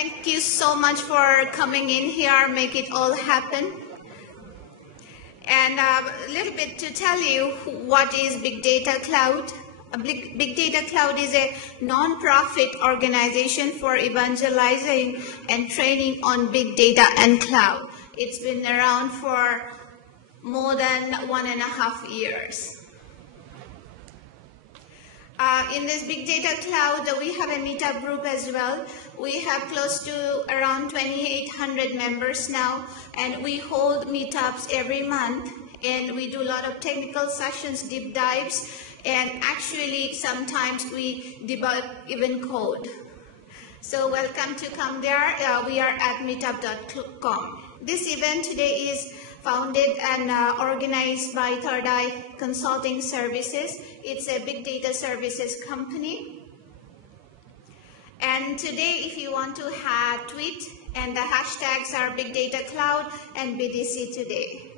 Thank you so much for coming in here, make it all happen. And a little bit to tell you what is Big Data Cloud. Big Data Cloud is a non-profit organization for evangelizing and training on big data and cloud. It's been around for more than 1.5 years. In this Big Data Cloud, we have a meetup group as well. We have close to around 2,800 members now, and we hold meetups every month, and we do a lot of technical sessions, deep dives, and actually sometimes we debug even code. So welcome to come there. We are at meetup.com. This event today is founded and organized by Third Eye Consulting Services. It's a big data services company. And today, if you want to tweet, and the hashtags are Big Data Cloud and BDC today.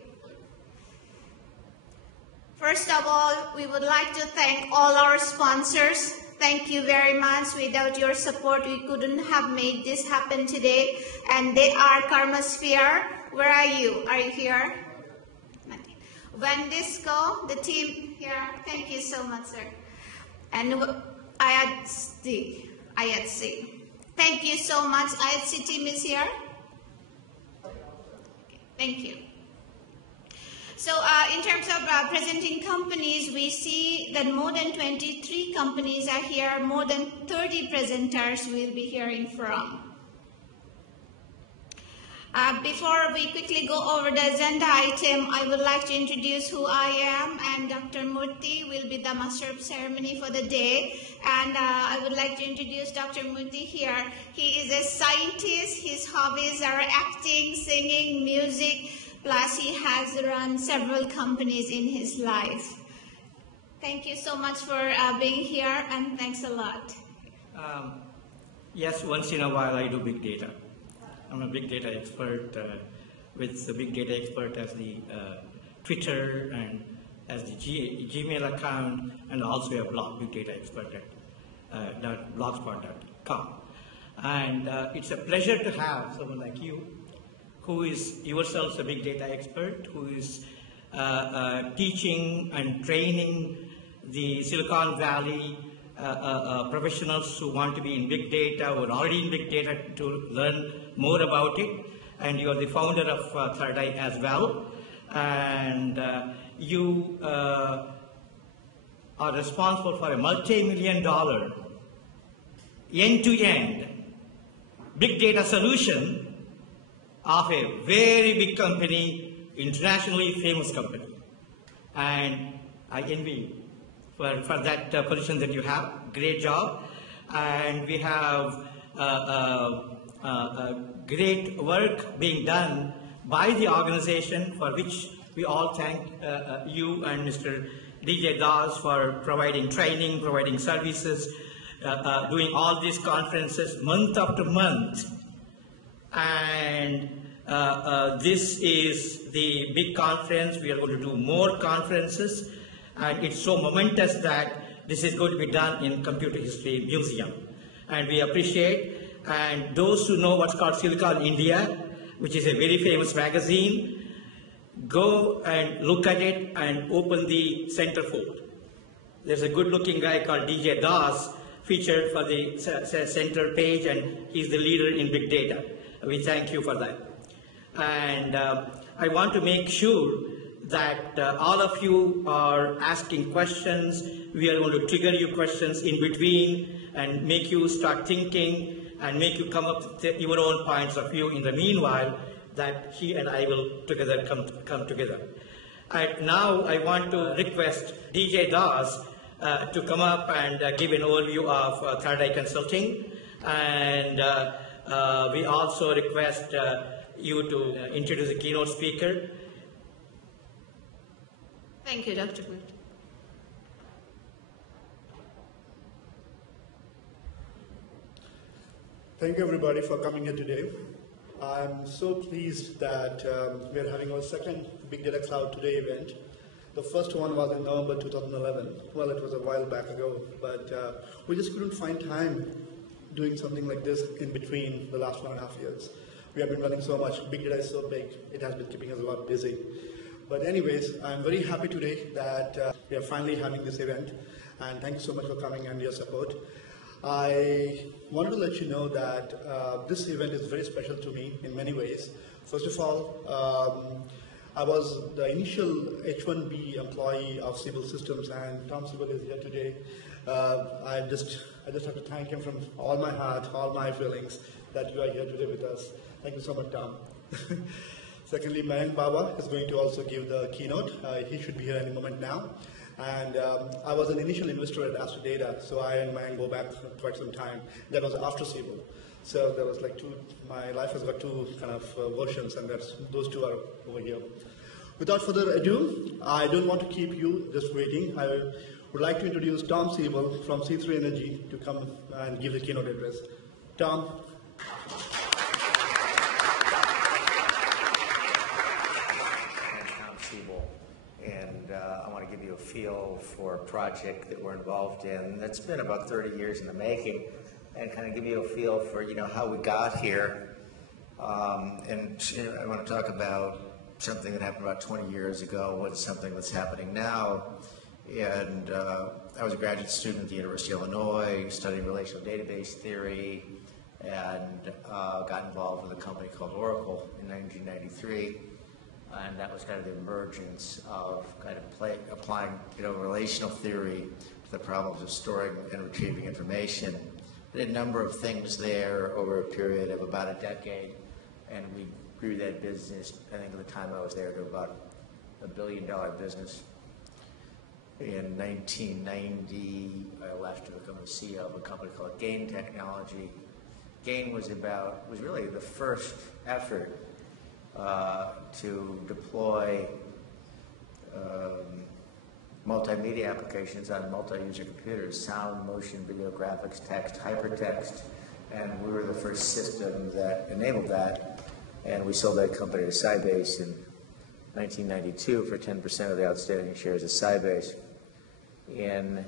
First of all, we would like to thank all our sponsors. Thank you very much. Without your support, we couldn't have made this happen today. And they are Karmasphere. Where are you? Are you here? Vendisco, the team here. Thank you so much, sir. And IATC. Thank you so much. IATC team is here. Thank you. So in terms of presenting companies, we see that more than 23 companies are here. More than 30 presenters we'll be hearing from. Before we quickly go over the agenda item, I would like to introduce who I am, and Dr. Murthy will be the master of ceremony for the day. And I would like to introduce Dr. Murthy here. He is a scientist. His hobbies are acting, singing, music, plus he has run several companies in his life. Thank you so much for being here, and thanks a lot. Yes, once in a while I do big data. I'm a big data expert with the Big Data Expert as the Twitter and as the Gmail account, and also a blog, Big Data Expert at blogspot.com. And it's a pleasure to have someone like you, who is yourselves a big data expert, who is teaching and training the Silicon Valley professionals who want to be in big data, who are already in big data, to learn more about it. And you are the founder of Third Eye as well. And you are responsible for a multi-million-dollar end-to-end big data solution of a very big company, internationally famous company. And I envy you for that position that you have. Great job. And we have great work being done by the organization, for which we all thank you and Mr. DJ Das for providing training, providing services, doing all these conferences month after month. And this is the big conference. We are going to do more conferences, and it's so momentous that this is going to be done in Computer History Museum. And we appreciate, and those who know what's called Silicon India, which is a very famous magazine, go and look at it and open the centerfold. There's a good-looking guy called DJ Das featured for the center page, and he's the leader in big data. We thank you for that. And I want to make sure that all of you are asking questions. We are going to trigger your questions in between and make you start thinking and make you come up with your own points of view in the meanwhile that he and I will together come together. And now I want to request DJ Das to come up and give an overview of Third Eye Consulting. And we also request you to introduce the keynote speaker. Thank you, Dr. Wood. Thank you, everybody, for coming here today. I'm so pleased that we are having our second Big Data Cloud Today event. The first one was in November 2011. Well, it was a while back ago, but we just couldn't find time doing something like this in between the last 1.5 years. We have been running so much. Big data is so big, it has been keeping us a lot busy. But anyways, I'm very happy today that we are finally having this event, and thank you so much for coming and your support. I wanted to let you know that this event is very special to me in many ways. First of all, I was the initial H-1B employee of Siebel Systems, and Tom Siebel is here today. I just have to thank him from all my heart, all my feelings, that you are here today with us. Thank you so much, Tom. Secondly, Mayank Baba is going to also give the keynote. He should be here any moment now. And I was an initial investor at Astro Data, so I and Mayank go back quite some time. That was after Siebel. So there was like my life has got two kind of versions, and those two are over here. Without further ado, I don't want to keep you just waiting. I would like to introduce Tom Siebel from C3 Energy to come and give the keynote address. Tom. And I want to give you a feel for a project that we're involved in that's been about 30 years in the making, and kind of give you a feel for how we got here. And I want to talk about something that happened about 20 years ago, what's something that's happening now. And I was a graduate student at the University of Illinois, studying relational database theory, and got involved with a company called Oracle in 1993. And that was kind of the emergence of kind of applying relational theory to the problems of storing and retrieving information. We did a number of things there over a period of about a decade, and we grew that business, I think at the time I was there, to about $1 billion business. In 1990, I left to become the CEO of a company called Gain Technology. Gain was really the first effort to deploy multimedia applications on multi-user computers: sound, motion, video, graphics, text, hypertext, and we were the first system that enabled that. And we sold that company to Sybase in 1992 for 10% of the outstanding shares of Sybase. In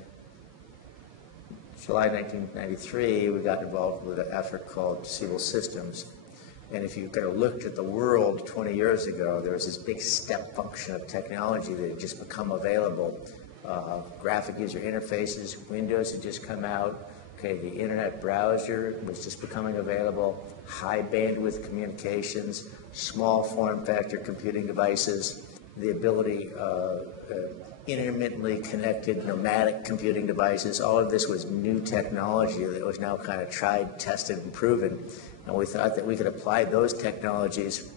July 1993, we got involved with an effort called Siebel Systems. And if you kind of looked at the world 20 years ago, there was this big step function of technology that had just become available. Graphic user interfaces, Windows had just come out. Okay, the internet browser was just becoming available. High bandwidth communications, small form factor computing devices, the ability intermittently connected nomadic computing devices. All of this was new technology that was now kind of tried, tested, and proven. And we thought that we could apply those technologies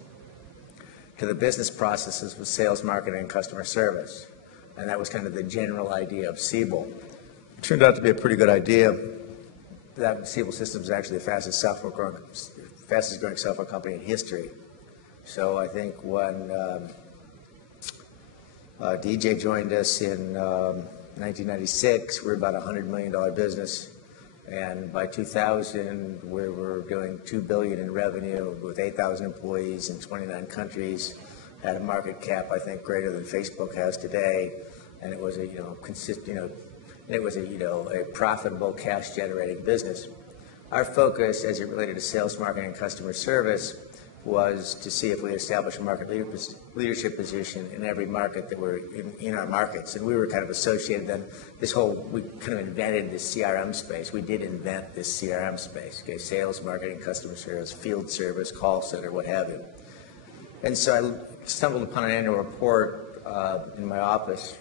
to the business processes with sales, marketing, and customer service. And that was kind of the general idea of Siebel. It turned out to be a pretty good idea. That Siebel Systems is actually the fastest growing software company in history. So I think when DJ joined us in 1996, we were about a $100 million business. And by 2000, we were doing $2 billion in revenue with 8,000 employees in 29 countries. Had a market cap, I think, greater than Facebook has today, and it was a a profitable, cash-generating business. Our focus, as it related to sales, marketing, and customer service, was to see if we established a market leadership position in every market that were in our markets. And we were kind of associated then, we kind of invented this CRM space. We did invent this CRM space, okay, sales, marketing, customer service, field service, call center, what have you. And so I stumbled upon an annual report in my office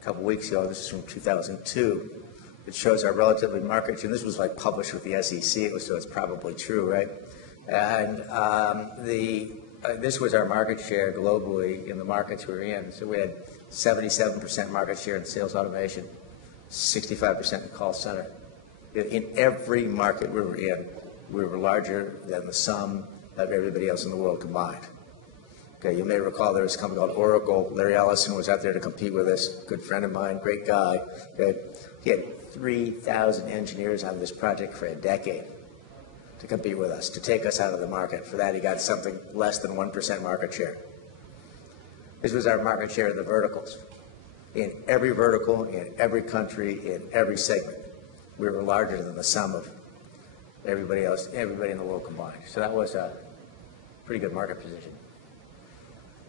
a couple weeks ago. This is from 2002. It shows our relatively market share. This was like published with the SEC, so it's probably true, right? And this was our market share globally in the markets we were in. So we had 77% market share in sales automation, 65% in call center. In every market we were in, we were larger than the sum of everybody else in the world combined. Okay, you may recall there was a company called Oracle. Larry Ellison was out there to compete with us, good friend of mine, great guy. Okay. He had 3,000 engineers on this project for a decade to compete with us, to take us out of the market. For that, he got something less than 1% market share. This was our market share of the verticals. In every vertical, in every country, in every segment, we were larger than the sum of everybody else, everybody in the world combined. So that was a pretty good market position.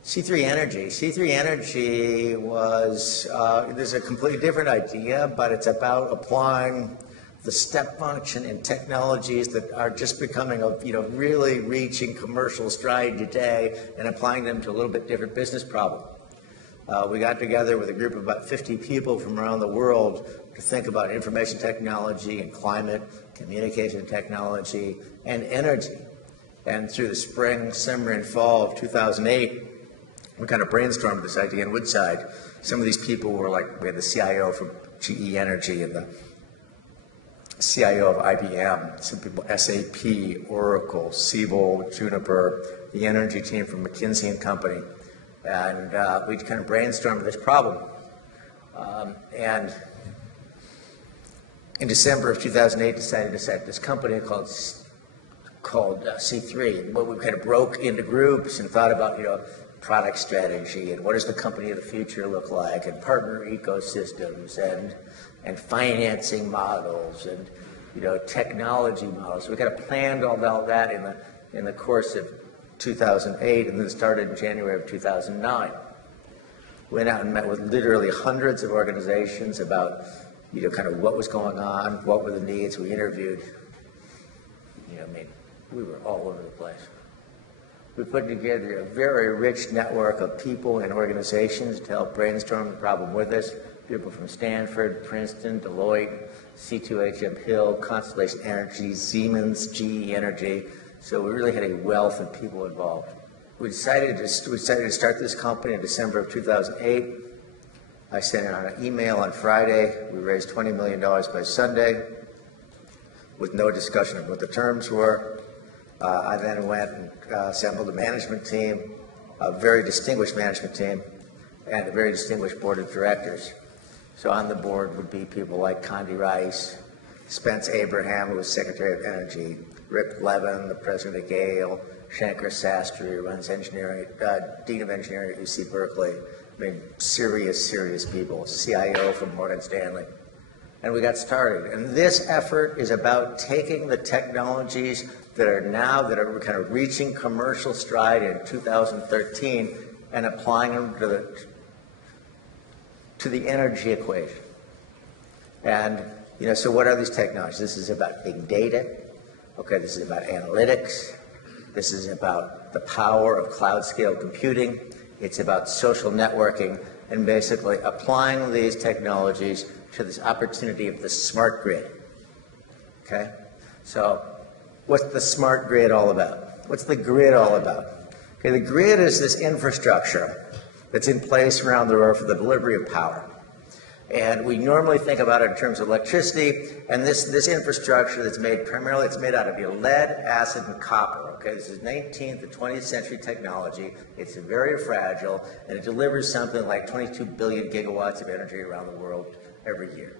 C3 Energy. C3 Energy was, there's a completely different idea, but it's about applying the step function in technologies that are just becoming, really reaching commercial stride today and applying them to a little bit different business problem. We got together with a group of about 50 people from around the world to think about information technology and climate, communication technology, and energy. And through the spring, summer, and fall of 2008, we kind of brainstormed this idea in Woodside. Some of these people were like, we had the CIO from GE Energy and the CIO of IBM, some people, SAP, Oracle, Siebel, Juniper, the energy team from McKinsey and Company. And we kind of brainstormed this problem. And in December of 2008, decided to set this company called C3. But we kind of broke into groups and thought about, product strategy and what does the company of the future look like, and partner ecosystems and financing models and technology models. We kind of planned all that in the course of 2008, and then started in January of 2009. Went out and met with literally hundreds of organizations about kind of what was going on, what were the needs. We interviewed, we were all over the place. We put together a very rich network of people and organizations to help brainstorm the problem with us. People from Stanford, Princeton, Deloitte, C2HM Hill, Constellation Energy, Siemens, GE Energy. So we really had a wealth of people involved. We decided to start this company in December of 2008. I sent out an email on Friday. We raised $20 million by Sunday with no discussion of what the terms were. I then went and assembled a management team, a very distinguished management team, and a very distinguished board of directors. So on the board would be people like Condi Rice, Spence Abraham, who was Secretary of Energy, Rip Levin, the president of Gale, Shankar Sastry, who runs engineering, Dean of Engineering at UC Berkeley. I mean, serious people, CIO from Morgan Stanley. And we got started. And this effort is about taking the technologies that are kind of reaching commercial stride in 2013 and applying them to the energy equation. And, so what are these technologies? This is about big data. Okay, this is about analytics. This is about the power of cloud-scale computing. It's about social networking and basically applying these technologies to this opportunity of the smart grid. Okay? So what's the smart grid all about? What's the grid all about? Okay, the grid is this infrastructure that's in place around the world for the delivery of power. And we normally think about it in terms of electricity, and this infrastructure that's made primarily, it's made out of lead, acid, and copper. Okay, this is 19th to 20th century technology. It's very fragile, and it delivers something like 22 billion gigawatts of energy around the world every year.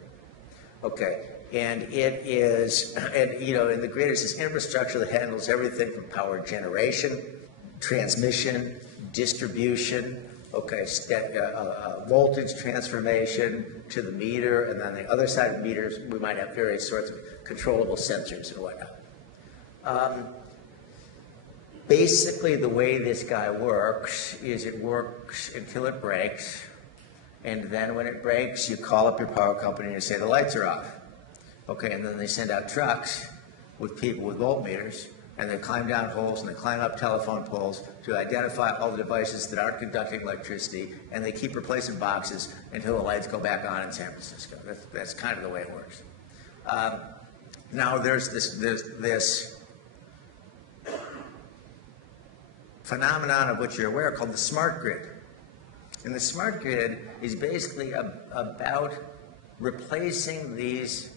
Okay, and it is, and the grid is this infrastructure that handles everything from power generation, transmission, distribution, okay, voltage transformation to the meter, and then the other side of meters, we might have various sorts of controllable sensors and whatnot. Basically, the way this guy works is it works until it breaks, and then when it breaks, you call up your power company and you say the lights are off. Okay, and then they send out trucks with people with voltmeters, and they climb down holes and they climb up telephone poles to identify all the devices that aren't conducting electricity, and they keep replacing boxes until the lights go back on in San Francisco. That's kind of the way it works. Now there's this phenomenon of which you're aware called the smart grid. And the smart grid is basically about replacing these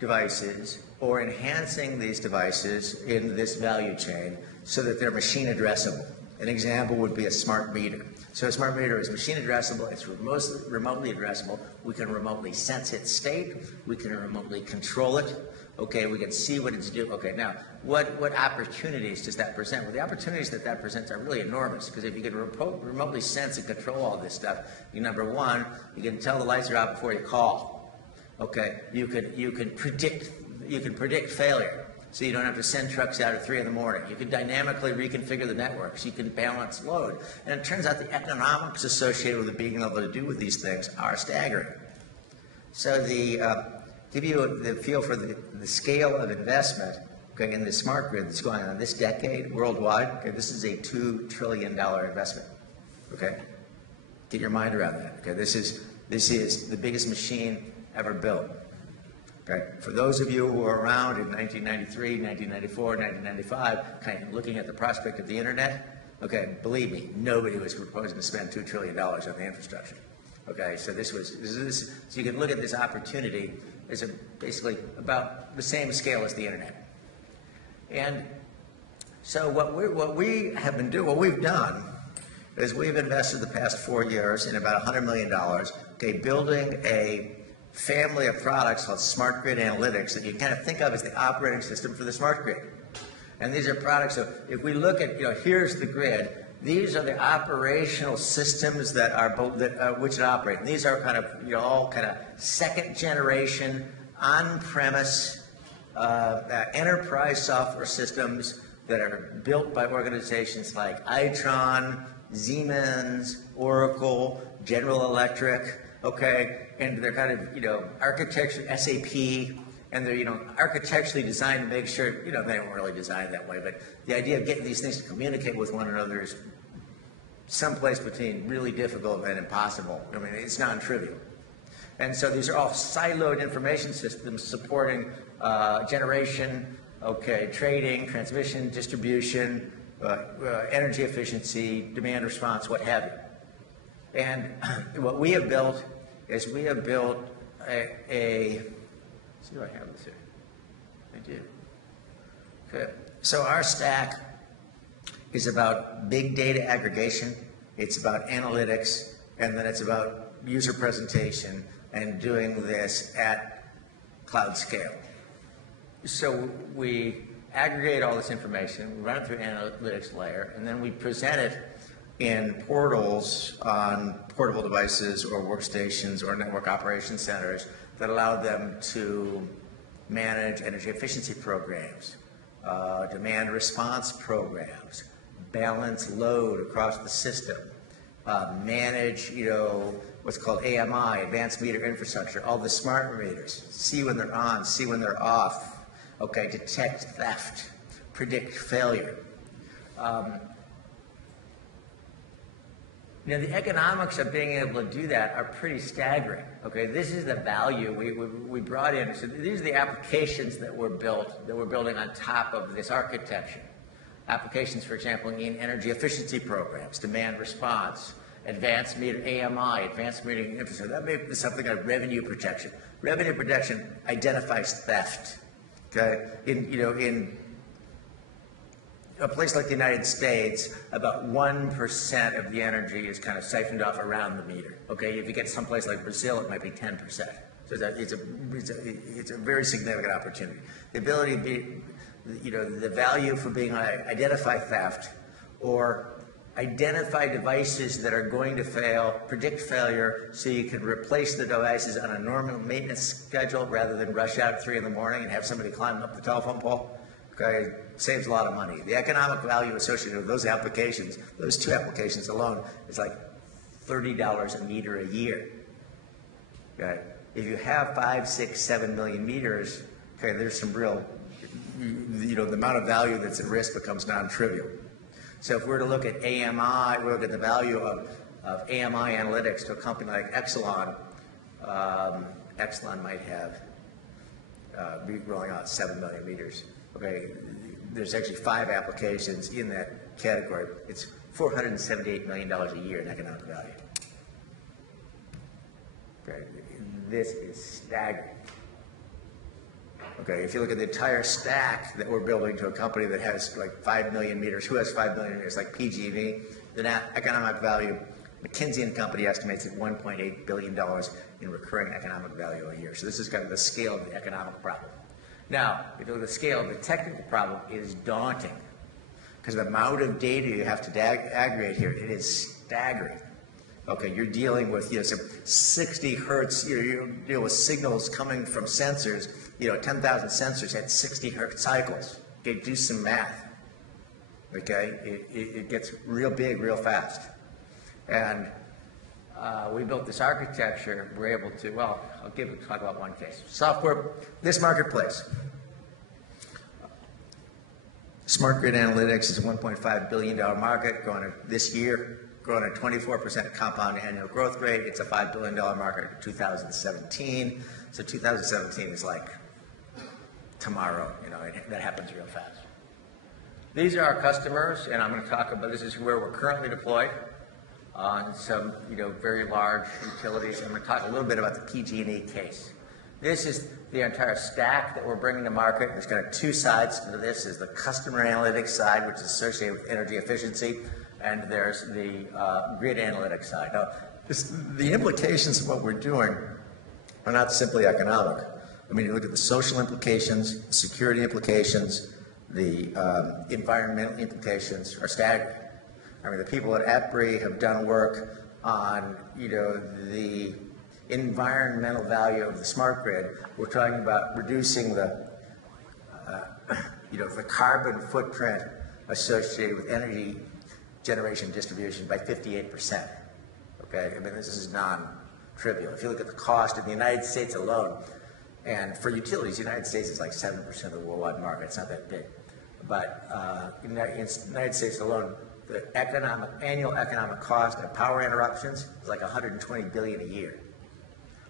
devices or enhancing these devices in this value chain so that they're machine addressable. An example would be a smart meter. So a smart meter is machine addressable, it's remotely addressable. We can remotely sense its state, we can remotely control it. Okay, we can see what it's doing. Okay, now, what opportunities does that present? Well, the opportunities that presents are really enormous, because if you can remotely sense and control all this stuff, number one, you can tell the lights are out before you call. Okay, you can predict you can predict failure, so you don't have to send trucks out at 3 in the morning. You can dynamically reconfigure the networks. You can balance load. And it turns out the economics associated with being able to do with these things are staggering. So give you the feel for the scale of investment, okay, in the smart grid that's going on this decade worldwide. Okay, this is a $2 trillion investment. Okay, get your mind around that. Okay, this is the biggest machine ever built. Okay, for those of you who are around in 1993, 1994, 1995, kind of looking at the prospect of the internet, okay, believe me, nobody was proposing to spend $2 trillion on the infrastructure. Okay, so so you can look at this opportunity as basically about the same scale as the internet. And so what we've done is we've invested the past 4 years in about $100 million, okay, building a family of products called Smart Grid Analytics that you kind of think of as the operating system for the smart grid. And these are products, so if we look at, here's the grid, these are the operational systems that which it operate. And these are kind of, all kind of second generation, on-premise, enterprise software systems that are built by organizations like Itron, Siemens, Oracle, General Electric, okay? And they're kind of, architecture, SAP, and they're, architecturally designed to make sure, they don't really design it that way, but the idea of getting these things to communicate with one another is someplace between really difficult and impossible. I mean, it's non-trivial. And so these are all siloed information systems supporting generation, okay, trading, transmission, distribution, energy efficiency, demand response, what have you. And what we have built is see if I have this here. I do. Okay. So our stack is about big data aggregation, it's about analytics, and then it's about user presentation and doing this at cloud scale. So we aggregate all this information, we run it through an analytics layer, and then we present it in portals on portable devices or workstations or network operation centers that allow them to manage energy efficiency programs, demand response programs, balance load across the system, manage, what's called AMI, advanced meter infrastructure, all the smart meters, see when they're on, see when they're off, okay, detect theft, predict failure. The economics of being able to do that are pretty staggering. Okay, this is the value we brought in. So these are the applications that we're building on top of this architecture. Applications, for example, in energy efficiency programs, demand response, advanced meter AMI, advanced metering infrastructure. That may be something like revenue protection. Revenue protection identifies theft. Okay, in a place like the United States, about 1% of the energy is kind of siphoned off around the meter. Okay, if you get someplace like Brazil, it might be 10%. So it's a very significant opportunity. The ability to be, the value for being identify theft or identify devices that are going to fail, predict failure, so you can replace the devices on a normal maintenance schedule rather than rush out at 3 in the morning and have somebody climb up the telephone pole. Okay, saves a lot of money. The economic value associated with those applications, those two applications alone, is like $30 a meter a year. Okay, if you have 5, 6, 7 million meters, okay, there's some real, the amount of value that's at risk becomes non-trivial. So if we're to look at AMI, we look at the value of AMI analytics to a company like Exelon. Exelon might have be rolling out 7 million meters. Okay, there's actually 5 applications in that category. It's $478 million a year in economic value. Okay, this is staggering. Okay, if you look at the entire stack that we're building to a company that has like 5 million meters, who has 5 million meters, like PG&E, the economic value, McKinsey & Company estimates at $1.8 billion in recurring economic value a year. So this is kind of the scale of the economic problem. Now, if you look at the scale of the technical problem, it is daunting because the amount of data you have to aggregate here, it is staggering. Okay, you're dealing with some 60 hertz. You deal with signals coming from sensors. 10,000 sensors at 60 hertz cycles. Okay, do some math. Okay, it gets real big, real fast, and we built this architecture. We're able to. Well, talk about one case. Software. This marketplace. Smart grid analytics is a $1.5 billion market, growing this year. Growing at 24% compound annual growth rate. It's a $5 billion market in 2017. So 2017 is like tomorrow. That happens real fast. These are our customers, and I'm going to talk about this is where we're currently deployed on some very large utilities. I'm going to talk a little bit about the PG&E case. This is the entire stack that we're bringing to market. There's kind of two sides to this. Is the customer analytics side, which is associated with energy efficiency, and there's the grid analytics side. Now, the implications of what we're doing are not simply economic. I mean, you look at the social implications, security implications, the environmental implications are staggering. I mean, the people at APRI have done work on, the environmental value of the smart grid. We're talking about reducing the, the carbon footprint associated with energy generation distribution by 58%. Okay, I mean, this is non-trivial. If you look at the cost in the United States alone, and for utilities, the United States is like 7% of the worldwide market. It's not that big. But in the United States alone, the annual economic cost of power interruptions is like $120 billion a year.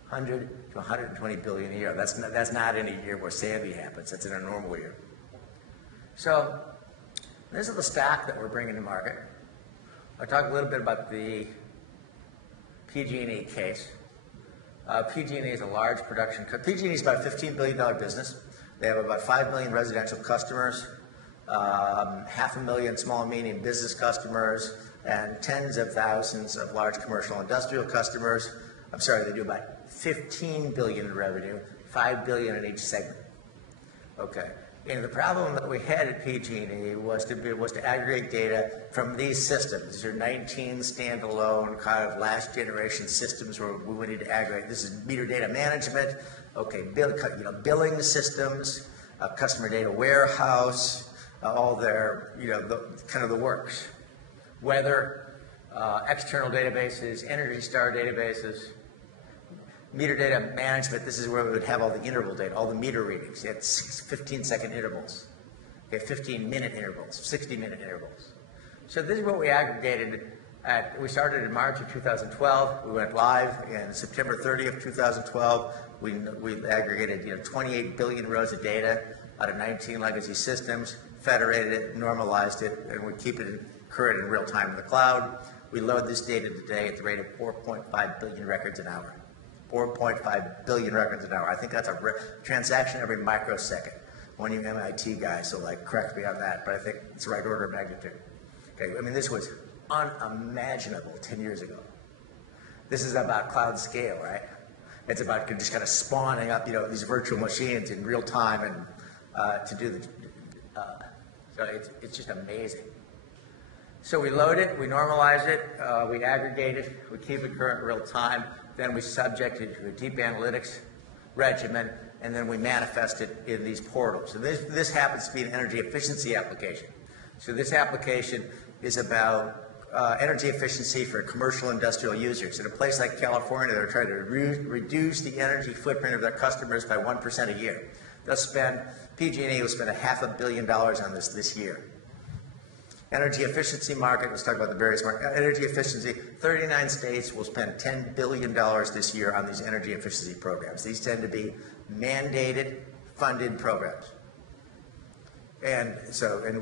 100 to 120 billion a year. That's not in a year where Sandy happens. That's in a normal year. So this is the stack that we're bringing to market. I'll talk a little bit about the PG&E case. PG&E is a large production. PG&E is about a $15 billion business. They have about 5 million residential customers, 500,000 small and medium business customers, and tens of thousands of large commercial industrial customers. I'm sorry, they do about 15 billion in revenue, 5 billion in each segment. Okay. And the problem that we had at PG&E was to aggregate data from these systems. These are 19 standalone kind of last generation systems where we need to aggregate. This is meter data management, okay, billing systems, customer data warehouse, all their, kind of the works. Weather, external databases, Energy Star databases. Meter data management, this is where we would have all the interval data, all the meter readings at 15-second intervals, okay, 15-minute intervals, 60-minute intervals. So this is what we aggregated we started in March of 2012. We went live in September 30th, 2012. We aggregated 28 billion rows of data out of 19 legacy systems, federated it, normalized it, and we keep it current in real time in the cloud. We load this data today at the rate of 4.5 billion records an hour. 4.5 billion records an hour. I think that's a transaction every microsecond. One of you MIT guys will correct me on that, but I think it's the right order of magnitude. Okay, I mean, this was unimaginable 10 years ago. This is about cloud scale, right? It's about just kind of spawning up, these virtual machines in real time and to do the. So it's just amazing. So we load it, we normalize it, we aggregate it, we keep it current real time. Then we subject it to a deep analytics regimen, and then we manifest it in these portals. And this happens to be an energy efficiency application. So this application is about energy efficiency for commercial industrial users. In a place like California, they're trying to reduce the energy footprint of their customers by 1% a year. PG&E will spend $500 million on this year. Energy efficiency market, let's talk about the various markets. Energy efficiency, 39 states will spend $10 billion this year on these energy efficiency programs. These tend to be mandated, funded programs. And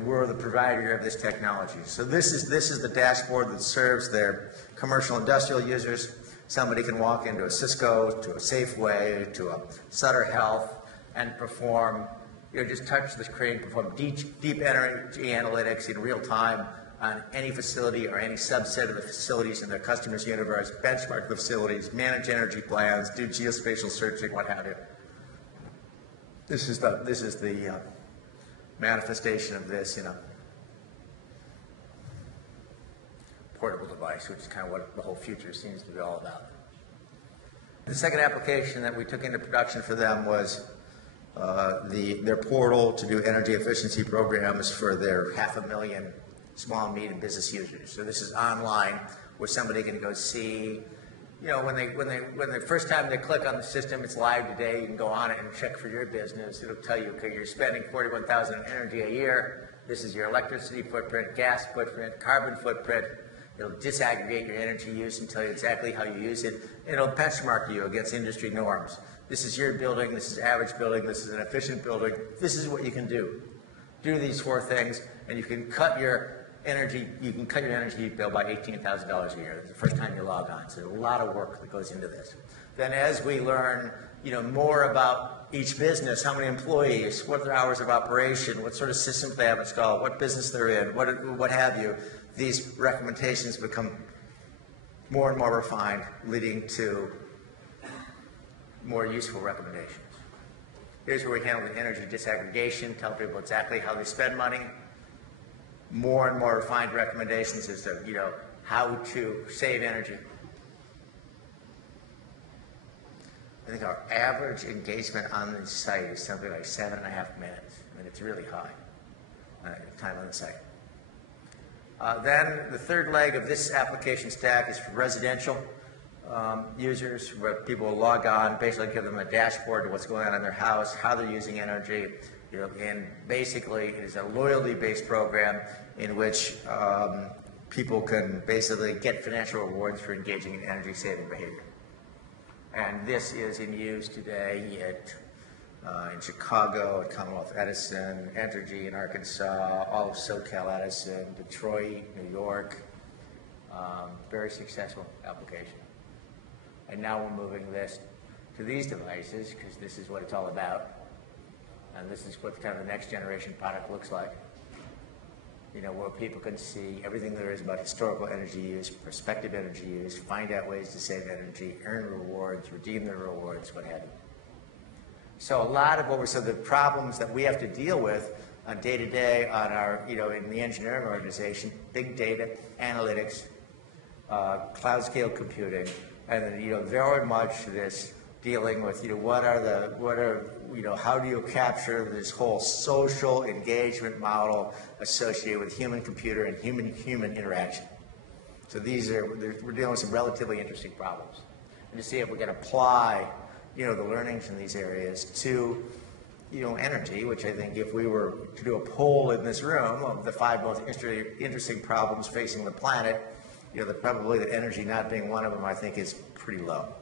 we're the provider of this technology. So this is the dashboard that serves their commercial industrial users. Somebody can walk into a Cisco, to a Safeway, to a Sutter Health, and perform just touch the screen, perform deep energy analytics in real time on any facility or any subset of the facilities in their customer's universe, benchmark the facilities, manage energy plans, do geospatial searching, what have you. This is the manifestation of this, portable device. device, which is kind of what the whole future seems to be all about. The second application that we took into production for them was their portal to do energy efficiency programs for their 500,000 small and medium business users. So this is online where somebody can go see, you know, when the first time they click on the system, it's live today. You can go on it and check for your business. It'll tell you, okay, you're spending $41,000 in energy a year. This is your electricity footprint, gas footprint, carbon footprint. It'll disaggregate your energy use and tell you exactly how you use it. And it'll benchmark you against industry norms. This is your building. This is average building. This is an efficient building. This is what you can do. Do these 4 things, and you can cut your energy. You can cut your energy bill by $18,000 a year. That's the first time you log on. So there's a lot of work that goes into this. Then, as we learn, you know, more about each business, how many employees, what are their hours of operation, what sort of systems they have installed, what business they're in, what have you, these recommendations become more and more refined, leading to more useful recommendations. Here's where we handle the energy disaggregation, tell people exactly how they spend money. More and more refined recommendations as to, you know, how to save energy. I think our average engagement on the site is something like 7.5 minutes. I mean, it's really high time on the site. Then the third leg of this application stack is for residential users, where people will log on, basically give them a dashboard to what's going on in their house, how they're using energy, you know, and basically it is a loyalty-based program in which people can basically get financial rewards for engaging in energy-saving behavior. And this is in use today in Chicago, at Commonwealth Edison, Entergy in Arkansas, all of SoCal Edison, Detroit, New York. Very successful application. And now we're moving this to these devices because this is what it's all about. And this is what kind of the next generation product looks like. You know, where people can see everything there is about historical energy use, prospective energy use, find out ways to save energy, earn rewards, redeem their rewards, what have you. So a lot of the problems that we have to deal with on day to day on our, you know, in the engineering organization, big data, analytics, cloud scale computing, and then, you know, very much this dealing with, you know, how do you capture this whole social engagement model associated with human-computer and human-human interaction. So we're dealing with some relatively interesting problems. And to see if we can apply, you know, the learnings in these areas to, you know, energy, which I think if we were to do a poll in this room of the 5 most interesting problems facing the planet, you know, the probability that energy not being one of them, I think, is pretty low.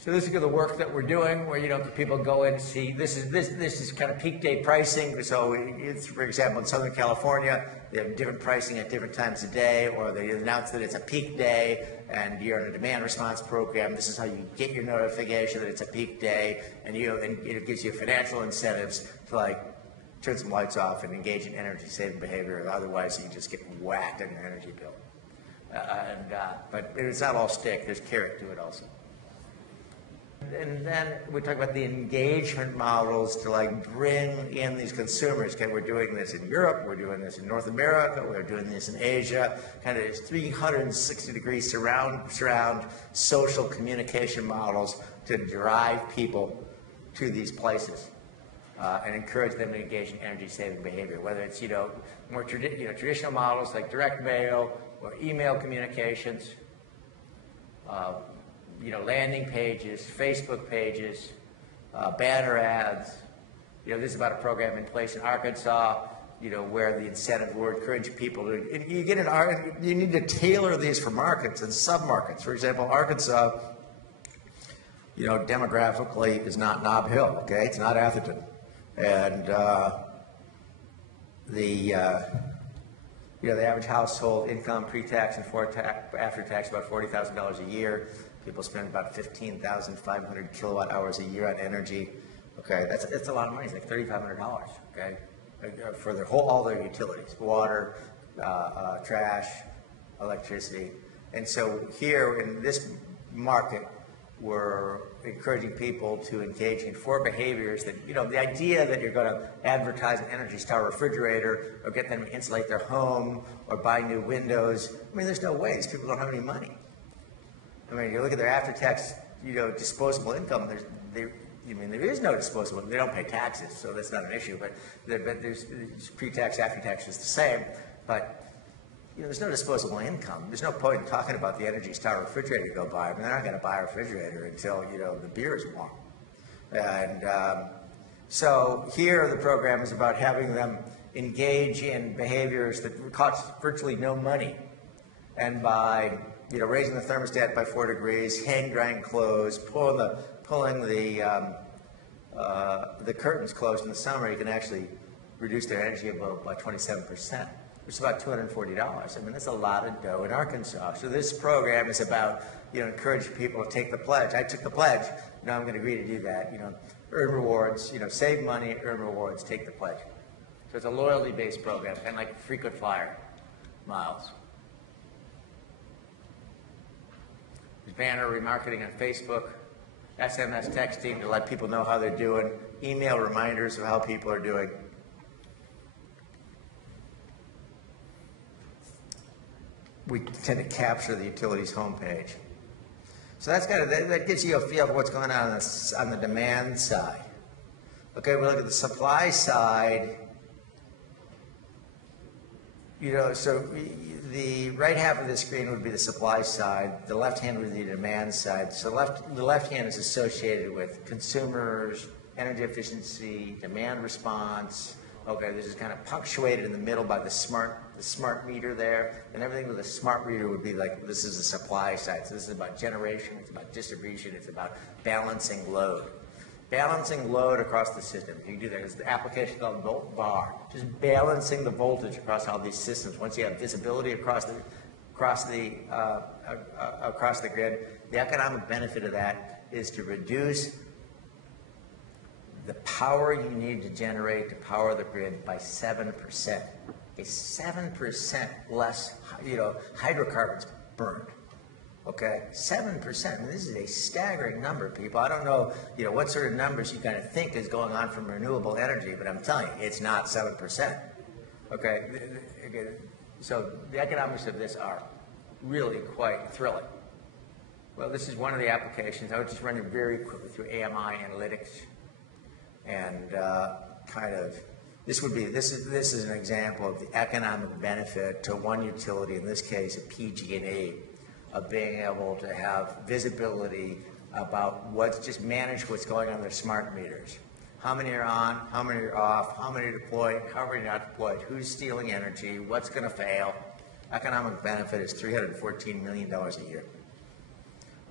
So this is the work that we're doing, where, you know, people go in and see. This is kind of peak day pricing. So, it's, for example, in Southern California, they have different pricing at different times of day, or they announce that it's a peak day, and you're in a demand response program. This is how you get your notification that it's a peak day, and it gives you financial incentives to, like, turn some lights off and engage in energy saving behavior. Otherwise, you just get whacked on your energy bill. But it's not all stick. There's carrot to it also. And then we talk about the engagement models to, like, bring in these consumers. Okay, we're doing this in Europe, we're doing this in North America, we're doing this in Asia. Kind of 360-degree surround social communication models to drive people to these places and encourage them to engage in energy-saving behavior. Whether it's, you know, more traditional models like direct mail or email communications. You know, landing pages, Facebook pages, banner ads. You know, this is about a program in place in Arkansas, you know, where the incentive will encourage people to, you need to tailor these for markets and sub-markets. For example, Arkansas, you know, demographically is not Nob Hill, okay? It's not Atherton. And you know, the average household income pre-tax and after-tax about $40,000 a year. People spend about 15,500 kilowatt hours a year on energy. Okay, that's a lot of money. It's like $3,500. Okay, for all their utilities, water, trash, electricity. And so here in this market, we're encouraging people to engage in 4 behaviors that, the idea that you're going to advertise an Energy Star refrigerator or get them to insulate their home or buy new windows. I mean, there's no way. These people don't have any money. I mean, you look at their after-tax, disposable income, there is no disposable. They don't pay taxes, so that's not an issue. But there's pre-tax, after-tax is the same. But there's no disposable income. There's no point in talking about the Energy Star refrigerator to go buy. I mean, they're not going to buy a refrigerator until the beer is warm. And so here the program is about having them engage in behaviors that cost virtually no money, and by raising the thermostat by 4 degrees, hang drying clothes, pulling the curtains closed in the summer, you can actually reduce their energy bill by 27%. It's about $240. I mean, that's a lot of dough in Arkansas. So this program is about, encouraging people to take the pledge. I took the pledge. I'm going to agree to do that. Earn rewards. Save money, earn rewards, take the pledge. So it's a loyalty-based program, kind of like frequent flyer miles. There's banner remarketing on Facebook, SMS texting to let people know how they're doing, email reminders of how people are doing. We tend to capture the utilities homepage. So that gives you a feel of what's going on the demand side. Okay, we look at the supply side. So the right half of the screen would be the supply side. The left hand would be the demand side. So the left hand is associated with consumers, energy efficiency, demand response. Okay, this is kind of punctuated in the middle by the smart meter there, and everything with a smart meter would be like, this is the supply side. So this is about generation, it's about distribution, it's about balancing load. Balancing load across the system. You can do that. There's the application called volt bar, just balancing the voltage across all these systems. Once you have visibility across the grid, the economic benefit of that is to reduce the power you need to generate to power the grid by 7%. A 7% less, hydrocarbons burned. Okay, 7%. I mean, this is a staggering number, people. I don't know, what sort of numbers you kind of think is going on from renewable energy, but I'm telling you, it's not 7%. Okay, so the economics of this are really quite thrilling. Well, this is one of the applications. I would just run you very quickly through AMI analytics. And this is an example of the economic benefit to one utility, in this case a PG&E, of being able to have visibility about manage what's going on their smart meters. How many are on, how many are off, how many are deployed, how many are not deployed, who's stealing energy, what's going to fail. Economic benefit is $314 million a year.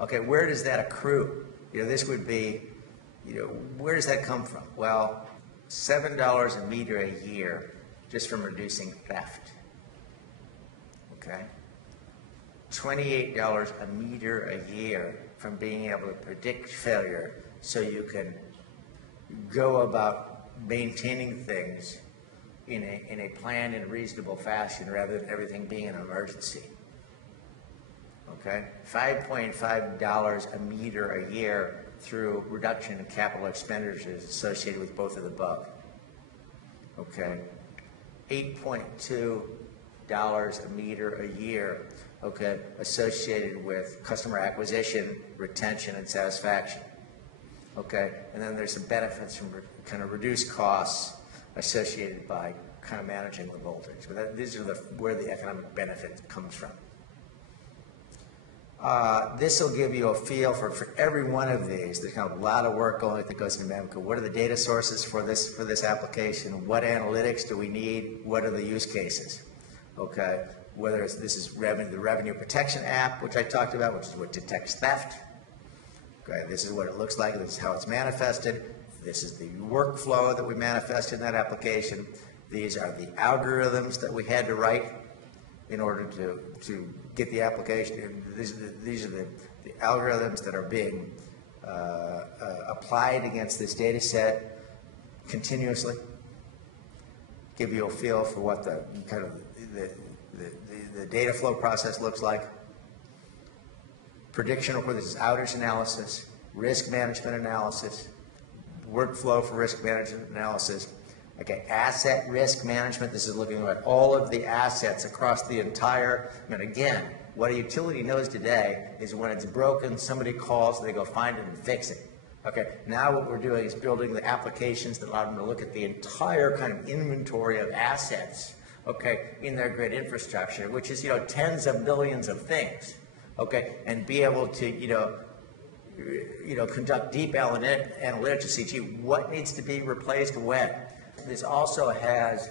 Okay, where does that accrue? This would be, where does that come from? Well, $7 a meter a year just from reducing theft. Okay? $28 a meter a year from being able to predict failure so you can go about maintaining things in a planned and reasonable fashion rather than everything being an emergency. Okay? $5.5 a meter a year through reduction in capital expenditures associated with both of the above. Okay? $8.2 a meter a year, okay, associated with customer acquisition, retention, and satisfaction. Okay? And then there's some benefits from kind of reduced costs associated by kind of managing the voltage. But these are where the economic benefit comes from. This will give you a feel for every one of these. There's kind of a lot of work that goes into Memco. What are the data sources for this application? What analytics do we need? What are the use cases? Okay, whether this is the revenue protection app, which I talked about, which is what detects theft. Okay, this is what it looks like. This is how it's manifested. This is the workflow that we manifest in that application. These are the algorithms that we had to write in order to get the application. These are the algorithms that are being applied against this data set continuously. Give you a feel for what the kind of the data flow process looks like. prediction for this is outage analysis, risk management analysis, workflow for risk management analysis. Okay, asset risk management, this is looking at all of the assets across the entire, and again, what a utility knows today is when it's broken, somebody calls, they go find it and fix it. Okay, now what we're doing is building the applications that allow them to look at the entire kind of inventory of assets, okay, in their grid infrastructure, which is, tens of millions of things, okay, and be able to, conduct deep analytics to see, what needs to be replaced when. This also has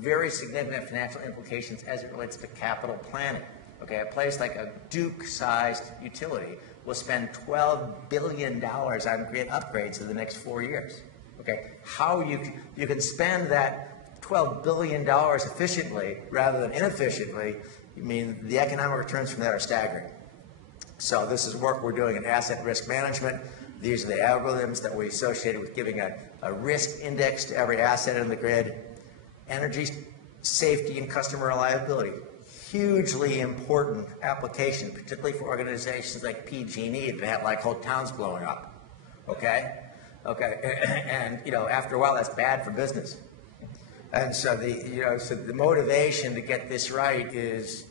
very significant financial implications as it relates to capital planning. Okay, a place like a Duke-sized utility will spend $12 billion on grid upgrades in the next 4 years. Okay, how you can spend that $12 billion efficiently rather than inefficiently, the economic returns from that are staggering. So this is work we're doing in asset risk management. These are the algorithms that we associated with giving a risk index to every asset in the grid. Energy safety and customer reliability, hugely important application, particularly for organizations like PG&E that have like whole towns blowing up. Okay, and after a while that's bad for business. And so the motivation to get this right is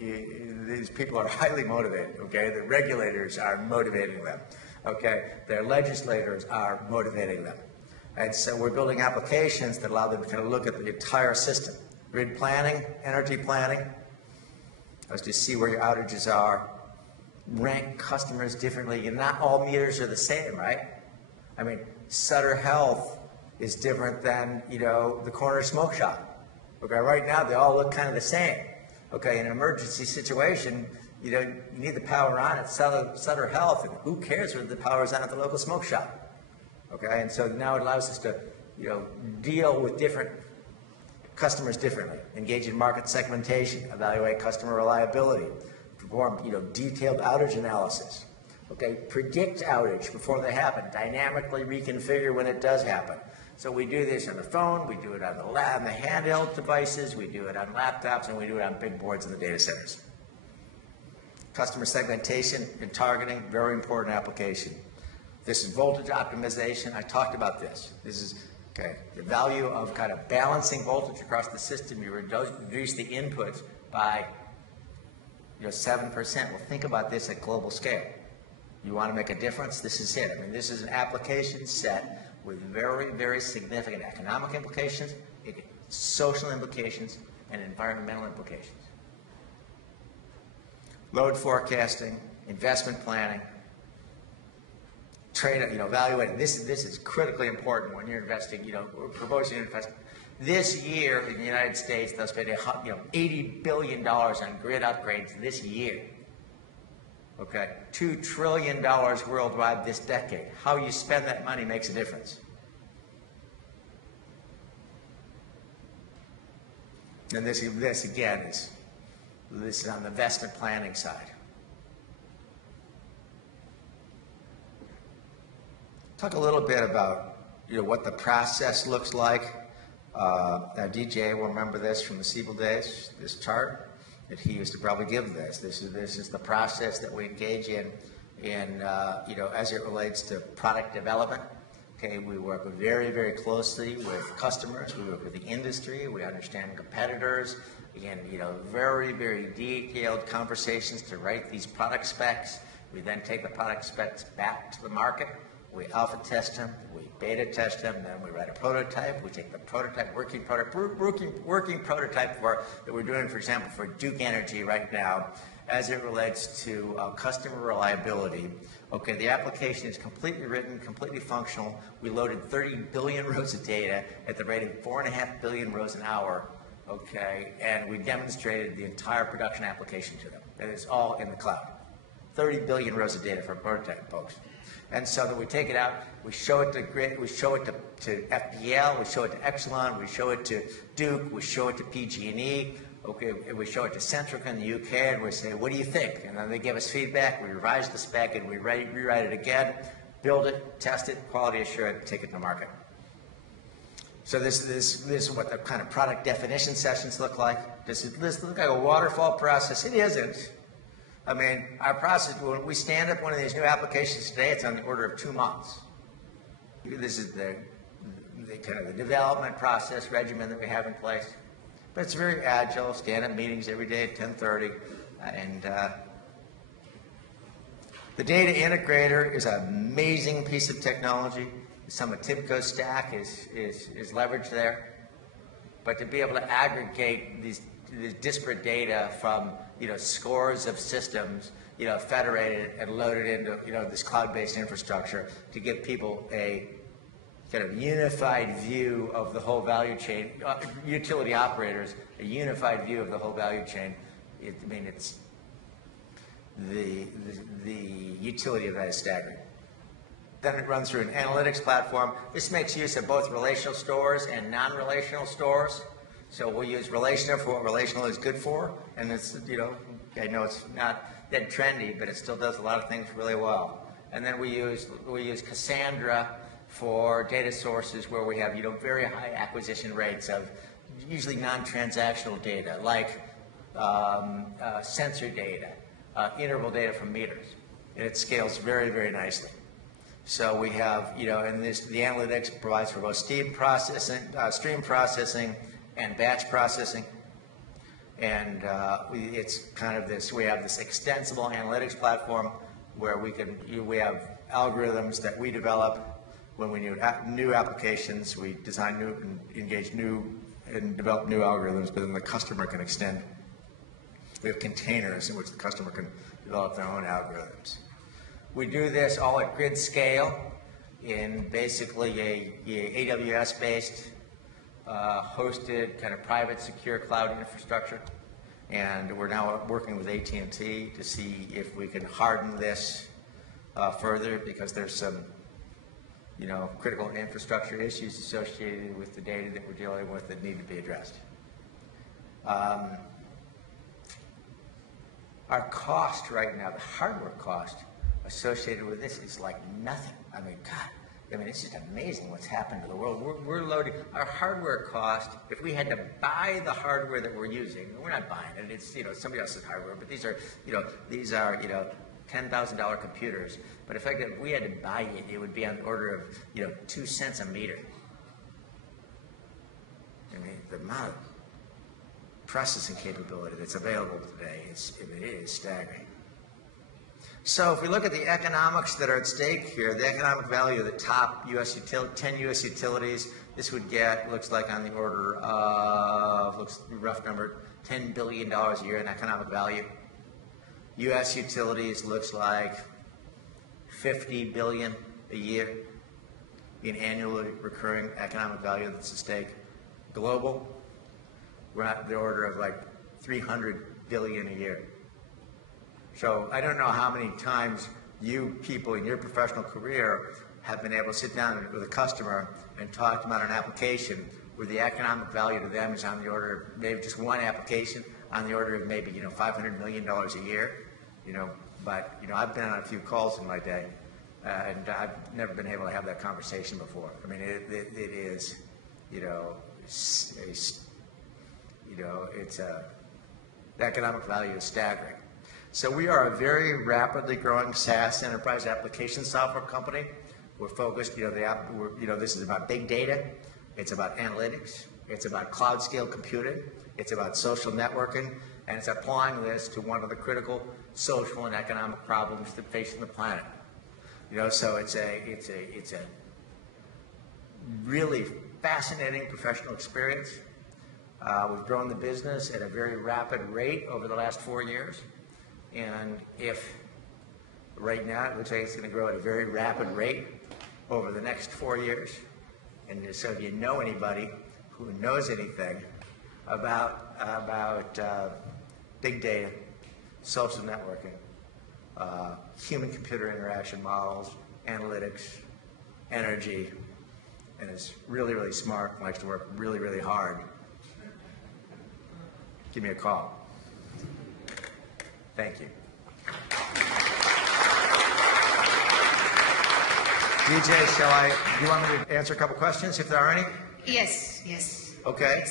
these people are highly motivated. Okay, the regulators are motivating them. Okay, their legislators are motivating them. And so we're building applications that allow them to kind of look at the entire system. Grid planning, energy planning, as to see where your outages are, rank customers differently. And not all meters are the same, right? Sutter Health is different than, the corner smoke shop. Okay, right now they all look kind of the same. Okay, in an emergency situation, you need the power on at Sutter Health, and who cares whether the power is on at the local smoke shop? Okay, and so now it allows us to, deal with different customers differently, engage in market segmentation, evaluate customer reliability, perform, detailed outage analysis. Okay, predict outage before they happen, dynamically reconfigure when it does happen. So we do this on the phone, we do it on the handheld devices, we do it on laptops, and we do it on big boards in the data centers. Customer segmentation and targeting, very important application. This is voltage optimization. I talked about this. This is the value of kind of balancing voltage across the system. You reduce the inputs by 7%. Well, think about this at global scale. You want to make a difference? This is it. This is an application set with very, very significant economic implications, social implications, and environmental implications. Load forecasting, investment planning, evaluating. This is critically important when you're investing. We're proposing to invest. This year in the United States, they'll spend $80 billion on grid upgrades this year. Okay, $2 trillion worldwide this decade. How you spend that money makes a difference. And this again is on the investment planning side. Talk a little bit about what the process looks like. Now DJ will remember this from the Siebel days. This chart that he used to probably give this. This is the process that we engage in as it relates to product development. Okay, we work very, very closely with customers. We work with the industry. We understand competitors. Again, very, very detailed conversations to write these product specs. We then take the product specs back to the market. We alpha test them, we beta test them, then we write a prototype. We take the prototype, working prototype that we're doing, for example, for Duke Energy right now, as it relates to customer reliability. Okay, the application is completely written, completely functional. We loaded 30 billion rows of data at the rate of 4.5 billion rows an hour. Okay, and we demonstrated the entire production application to them. That is all in the cloud. 30 billion rows of data for a prototype, folks. And so that we take it out, we show it to Grid, we show it to FPL, we show it to Exelon, we show it to Duke, we show it to PG&E, okay, we show it to Centrica in the UK, and we say, what do you think? And then they give us feedback, we revise the spec, and we rewrite it again, build it, test it, quality assure it, take it to market. So this is what the kind of product definition sessions look like. Does this look like a waterfall process? It isn't. I mean, our process, when we stand up one of these new applications today, it's on the order of 2 months. This is the kind of the development process regimen that we have in place. But it's very agile, stand-up meetings every day at 10:30. And the data integrator is an amazing piece of technology. Some of TIBCO's stack is leveraged there. But to be able to aggregate these disparate data from scores of systems, federated and loaded into this cloud-based infrastructure to give people a kind of unified view of the whole value chain, utility operators, a unified view of the whole value chain. It's the utility of that is staggering. Then it runs through an analytics platform. This makes use of both relational stores and non-relational stores. So we'll use relational for what relational is good for, and it's, I know it's not that trendy, but it still does a lot of things really well. And then we use Cassandra for data sources where we have, very high acquisition rates of usually non-transactional data, like sensor data, interval data from meters. And it scales very, very nicely. So we have, and the analytics provides for both stream processing and batch processing. And it's kind of this, we have this extensible analytics platform where we have algorithms that we develop when we do new applications. We design new and engage new and develop new algorithms, but then the customer can extend. We have containers in which the customer can develop their own algorithms. We do this all at grid scale in basically a AWS-based, hosted, kind of private, secure cloud infrastructure. And we're now working with AT&T to see if we can harden this further, because there's some, critical infrastructure issues associated with the data that we're dealing with that need to be addressed. Our cost right now, the hardware cost associated with this is like nothing. I mean, God, it's just amazing what's happened to the world. We're loading our hardware cost. If we had to buy the hardware that we're using, we're not buying it. It's somebody else's hardware, but these are $10,000 computers. But effectively, if we had to buy it, it would be on the order of 2 cents a meter. The amount of processing capability that's available today it is staggering. So if we look at the economics that are at stake here, the economic value of the top 10 U.S. utilities, this would looks like on the order of, rough number, $10 billion a year in economic value. U.S. utilities looks like $50 billion a year in annually recurring economic value that's at stake. Global, we're at the order of like $300 billion a year. So I don't know how many times you people in your professional career have been able to sit down with a customer and talk about an application where the economic value to them is on the order of maybe just one application on the order of maybe $500 million a year. But I've been on a few calls in my day, and I've never been able to have that conversation before. It is, the economic value is staggering. So we are a very rapidly growing SaaS enterprise application software company. We're focused, this is about big data, it's about analytics, it's about cloud scale computing, it's about social networking, and it's applying this to one of the critical social and economic problems that facing the planet. So it's a really fascinating professional experience. We've grown the business at a very rapid rate over the last 4 years. And if right now it looks like it's going to grow at a very rapid rate over the next 4 years. And so if you know anybody who knows anything about big data, social networking, human-computer interaction models, analytics, energy, and is really, really smart, likes to work really, really hard, give me a call. Thank you. DJ, do you want me to answer a couple questions if there are any? Yes. Okay.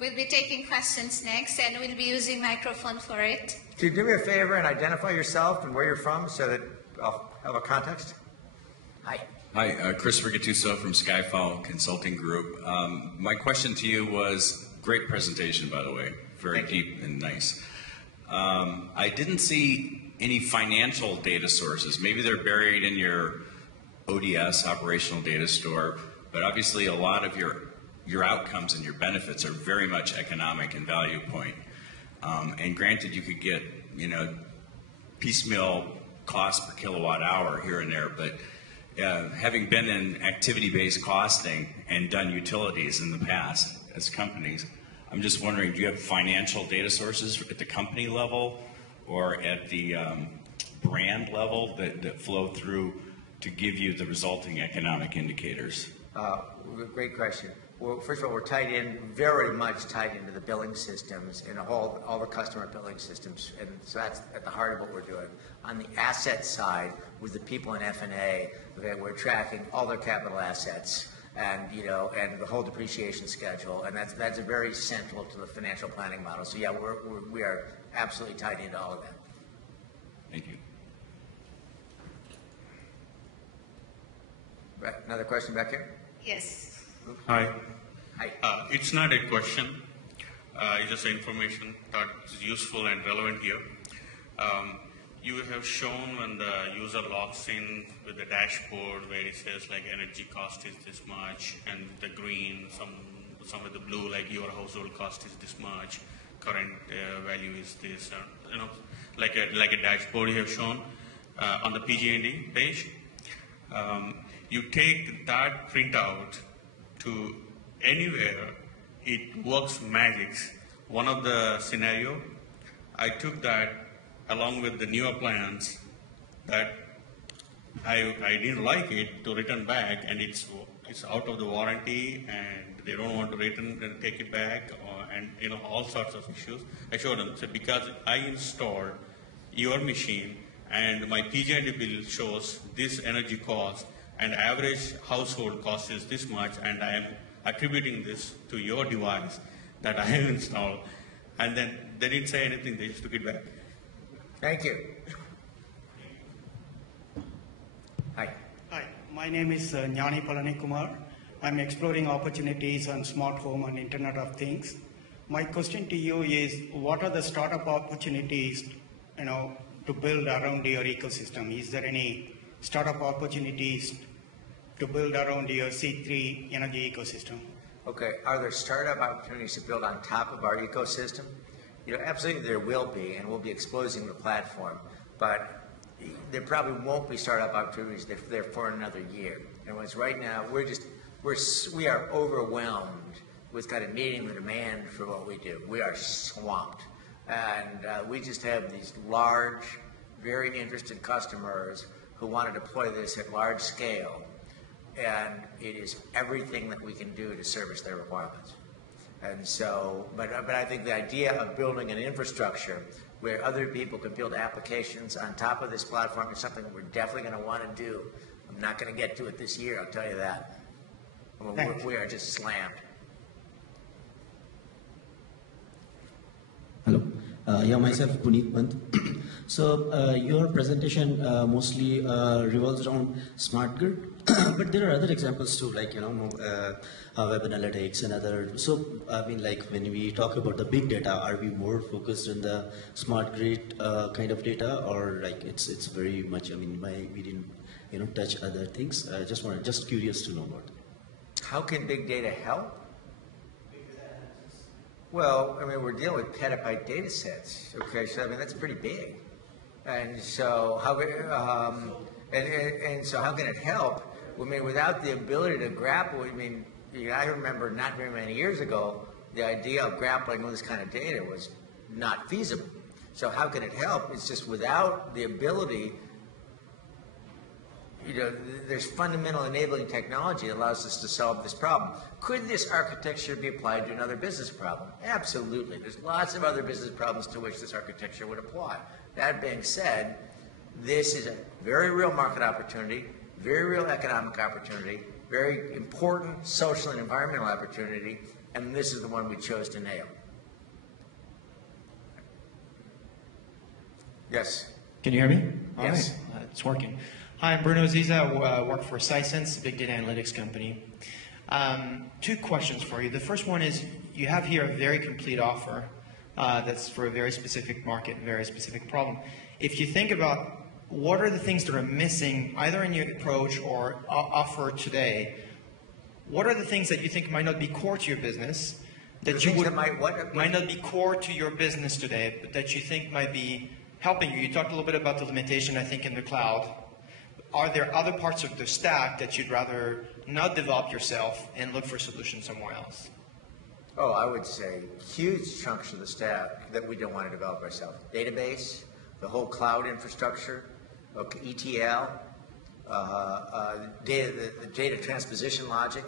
We'll be taking questions next, and we'll be using microphone for it. Could you do me a favor and identify yourself and where you're from so that I'll have a context? Hi. Hi, Christopher Gattuso from Skyfall Consulting Group. My question to you was, great presentation, by the way, very deep and nice. I didn't see any financial data sources. Maybe they're buried in your ODS, operational data store, but obviously a lot of your outcomes and your benefits are very much economic and value point. And granted, you could get, piecemeal cost per kilowatt hour here and there, but having been in activity-based costing and done utilities in the past as companies, I'm just wondering, do you have financial data sources at the company level or at the brand level that flow through to give you the resulting economic indicators? Great question. Well, first of all, we're tied in, very much tied into the billing systems and all the customer billing systems, and so that's at the heart of what we're doing. On the asset side, with the people in F&A, okay, we're tracking all their capital assets and and the whole depreciation schedule, and that's very central to the financial planning model. So yeah, we are absolutely tied into all of that. Thank you. Right, another question back here? Yes. Hi. Hi. It's not a question. It's just information that is useful and relevant here. You have shown when the user logs in with the dashboard where it says like energy cost is this much, and the green, some of the blue, like your household cost is this much, current value is this, like a dashboard you have shown on the PG&E page. You take that printout to anywhere, it works magics. One of the scenario, I took that along with the new appliance that I didn't like it to return back, and it's out of the warranty and they don't want to return and take it back, and all sorts of issues. I showed them, so because I installed your machine and my PG&E bill shows this energy cost and average household cost is this much, and I am attributing this to your device that I have installed, and then they didn't say anything, they just took it back. Thank you. Hi. Hi, my name is Jnani Palanikumar. I'm exploring opportunities on smart home and Internet of Things. My question to you is, what are the startup opportunities, to build around your ecosystem? Is there any startup opportunities to build around your C3 energy ecosystem? Okay, are there startup opportunities to build on top of our ecosystem? Absolutely there will be, and we'll be exposing the platform, but there probably won't be startup opportunities there for another year. And right now, we are overwhelmed with kind of meeting the demand for what we do. We are swamped, and we just have these large, very interested customers who want to deploy this at large scale, and it is everything that we can do to service their requirements. And so, but I think the idea of building an infrastructure where other people can build applications on top of this platform is something that we're definitely going to want to do. I'm not going to get to it this year, I'll tell you that. We are just slammed. Hello. Myself, Puneet Pant. So your presentation mostly revolves around smart grid, but there are other examples too, like web analytics and other. So like when we talk about the big data, are we more focused on the smart grid kind of data, or like it's very much? We didn't touch other things. Just curious to know about it. How can big data help? Well, we're dealing with petabyte data sets. Okay, so that's pretty big. And so how can it help? Without the ability to grapple, I remember not very many years ago, the idea of grappling with this kind of data was not feasible. So how can it help? It's just without the ability, there's fundamental enabling technology that allows us to solve this problem. Could this architecture be applied to another business problem? Absolutely. There's lots of other business problems to which this architecture would apply. That being said, this is a very real market opportunity, very real economic opportunity, very important social and environmental opportunity, and this is the one we chose to nail. Yes. Can you hear me? All Yes. right. It's working. Hi, I'm Bruno Ziza. I work for Sisense, a big data analytics company. Two questions for you. The first one is, you have here a very complete offer that's for a very specific market, very specific problem. If you think about what are the things that are missing either in your approach or offer today, what are the things that you think might not be core to your business that you would might not be core to your business today, but that you think might be helping you? You talked a little bit about the limitation, I think, in the cloud. Are there other parts of the stack that you'd rather not develop yourself and look for solutions somewhere else? Oh, I would say huge chunks of the stack that we don't want to develop ourselves. Database, the whole cloud infrastructure, ETL, the data transposition logic.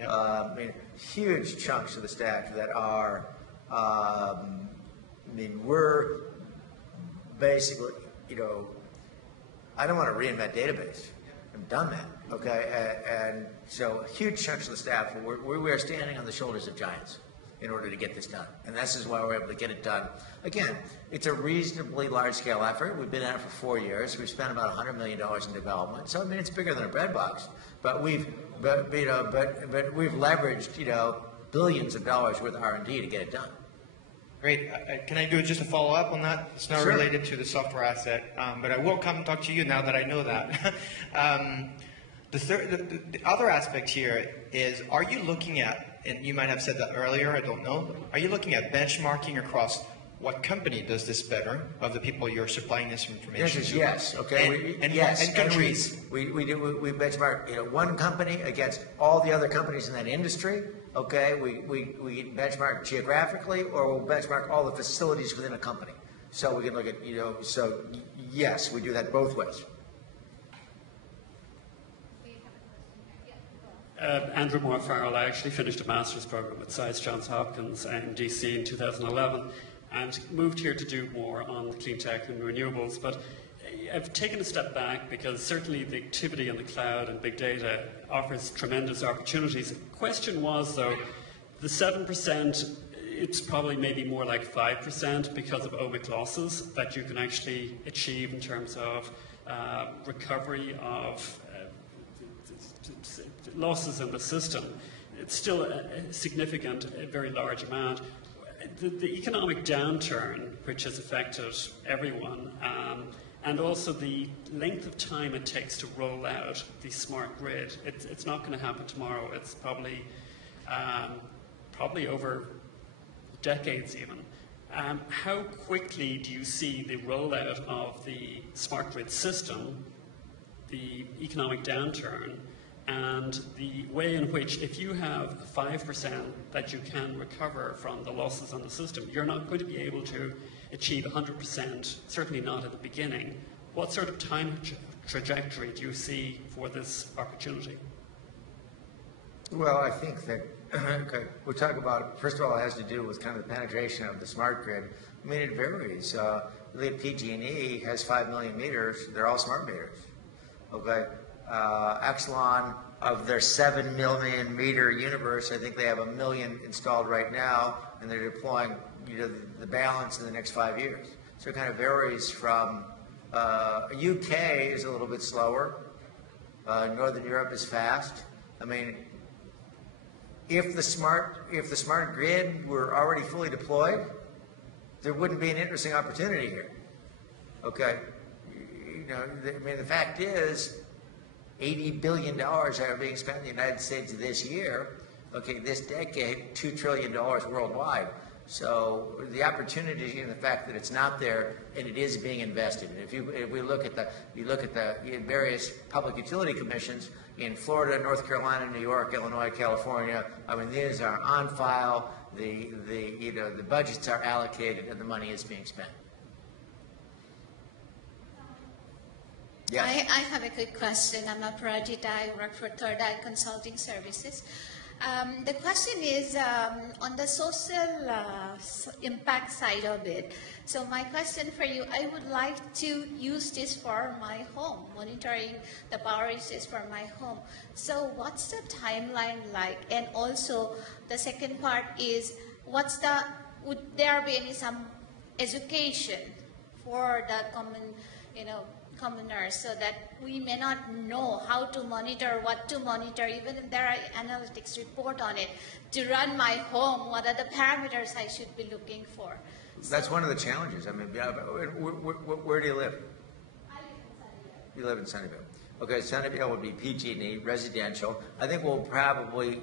Yep. I mean, huge chunks of the stack that are, I mean, we're basically, you know, I don't want to reinvent database. I've done that, okay? And so huge chunks of the staff, we are standing on the shoulders of giants in order to get this done. And this is why we're able to get it done. Again, it's a reasonably large-scale effort. We've been at it for 4 years. We've spent about $100 million in development. So I mean, it's bigger than a bread box. But we've leveraged, you know, billions of dollars worth of R&D to get it done. Great. Can I do just a follow-up on that? It's not related to the software asset, but I will come and talk to you now that I know that. The other aspect here is, are you looking at, and you might have said that earlier, I don't know, are you looking at benchmarking across what company does this better of the people you're supplying this information to? Yes, okay. And countries. We benchmark, you know, one company against all the other companies in that industry. Okay, we benchmark geographically, or we'll benchmark all the facilities within a company. So we can look at, you know, so yes, we do that both ways. Andrew Moore Farrell. I actually finished a master's program at SAIS Johns Hopkins in DC in 2011 and moved here to do more on clean tech and renewables. But I've taken a step back because certainly the activity in the cloud and big data offers tremendous opportunities. The question was, though, the 7%, it's probably maybe more like 5% because of omic losses that you can actually achieve in terms of recovery of losses in the system. It's still a significant, a very large amount. The economic downturn, which has affected everyone, and also the length of time it takes to roll out the smart grid, it's not going to happen tomorrow. It's probably over decades even. How quickly do you see the rollout of the smart grid system, the economic downturn, and the way in which, if you have 5% that you can recover from the losses on the system, you're not going to be able to achieve 100%, certainly not at the beginning. What sort of time trajectory do you see for this opportunity? Well, I think that, okay, we'll talk about, first of all, it has to do with kind of the penetration of the smart grid. I mean, it varies. PG&E has 5 million meters. They're all smart meters. Okay. Exelon, of their 7 million meter universe, I think they have 1 million installed right now, and they're deploying, you know, the balance in the next 5 years. So it kind of varies from, UK is a little bit slower. Northern Europe is fast. I mean, if the smart grid were already fully deployed, there wouldn't be an interesting opportunity here. Okay. You know, I mean, the fact is, $80 billion are being spent in the United States this year. Okay, this decade, $2 trillion worldwide. So the opportunity in the fact that it's not there and it is being invested. And if we look at the various public utility commissions in Florida, North Carolina, New York, Illinois, California, I mean, these are on file. The budgets are allocated and the money is being spent. Yes. I have a quick question. I'm a Parajita. I work for Third Eye Consulting Services. The question is on the social impact side of it. So my question for you, I would like to use this for my home, monitoring the power usage for my home. So what's the timeline like? And also the second part is, would there be some education for the commoners, so that we may not know how to monitor, what to monitor, even if there are analytics report on it. To run my home, what are the parameters I should be looking for? That's one of the challenges. I mean, where do you live? I live in Sunnyvale. You live in Sunnyvale. Okay, Sunnyvale would be PG&E, residential. I think we'll probably,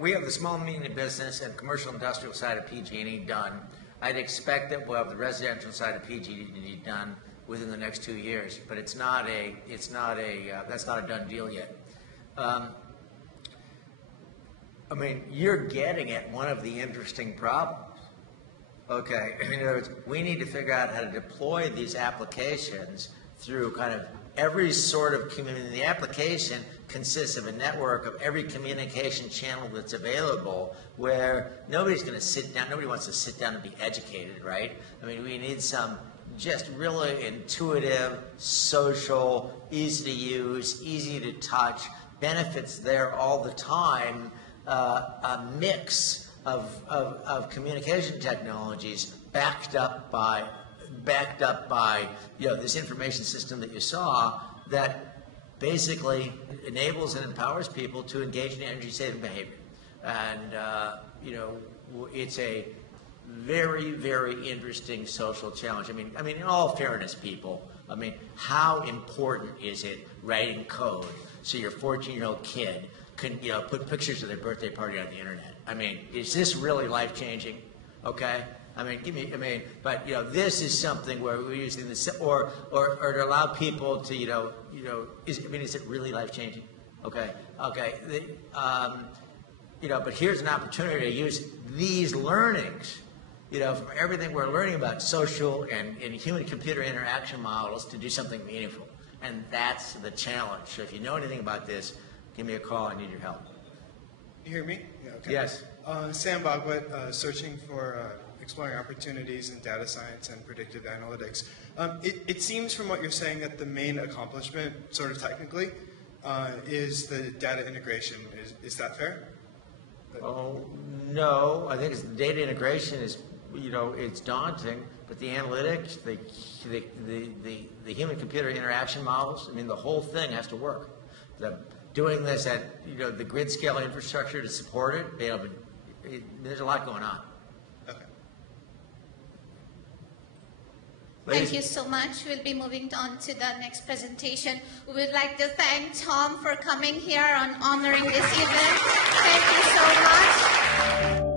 we have the small medium business and commercial industrial side of PG&E done. I'd expect that we'll have the residential side of PG&E done within the next 2 years, but that's not a done deal yet. I mean, you're getting at one of the interesting problems. Okay, in other words, we need to figure out how to deploy these applications through kind of every sort of community. The application consists of a network of every communication channel that's available, where nobody's going to sit down, nobody wants to sit down and be educated, right? I mean, we need some just really intuitive, social, easy to use, easy to touch, benefits there all the time, a mix of communication technologies backed up by this information system that you saw, that basically enables and empowers people to engage in energy saving behavior. And it's a very, very interesting social challenge. I mean, in all fairness, people, I mean, how important is it writing code so your 14-year-old kid can, put pictures of their birthday party on the internet? I mean, is this really life-changing? Okay? I mean, but this is something where we're using this, or to allow people to, is it really life-changing? Okay, but here's an opportunity to use these learnings, from everything we're learning about social and human-computer interaction models to do something meaningful, and that's the challenge. So if you know anything about this, give me a call. I need your help. You hear me? Yeah, okay. Yes. Sam Bhagwat, searching for exploring opportunities in data science and predictive analytics. It seems from what you're saying that the main accomplishment, sort of technically, is the data integration. Is that fair? Oh, no. I think the data integration is, it's daunting, but the analytics, the human-computer interaction models, I mean, the whole thing has to work. Doing this at, the grid scale infrastructure to support it, there's a lot going on. Okay. Thank you so much. We'll be moving on to the next presentation. We would like to thank Tom for coming here and honoring this event. Thank you so much.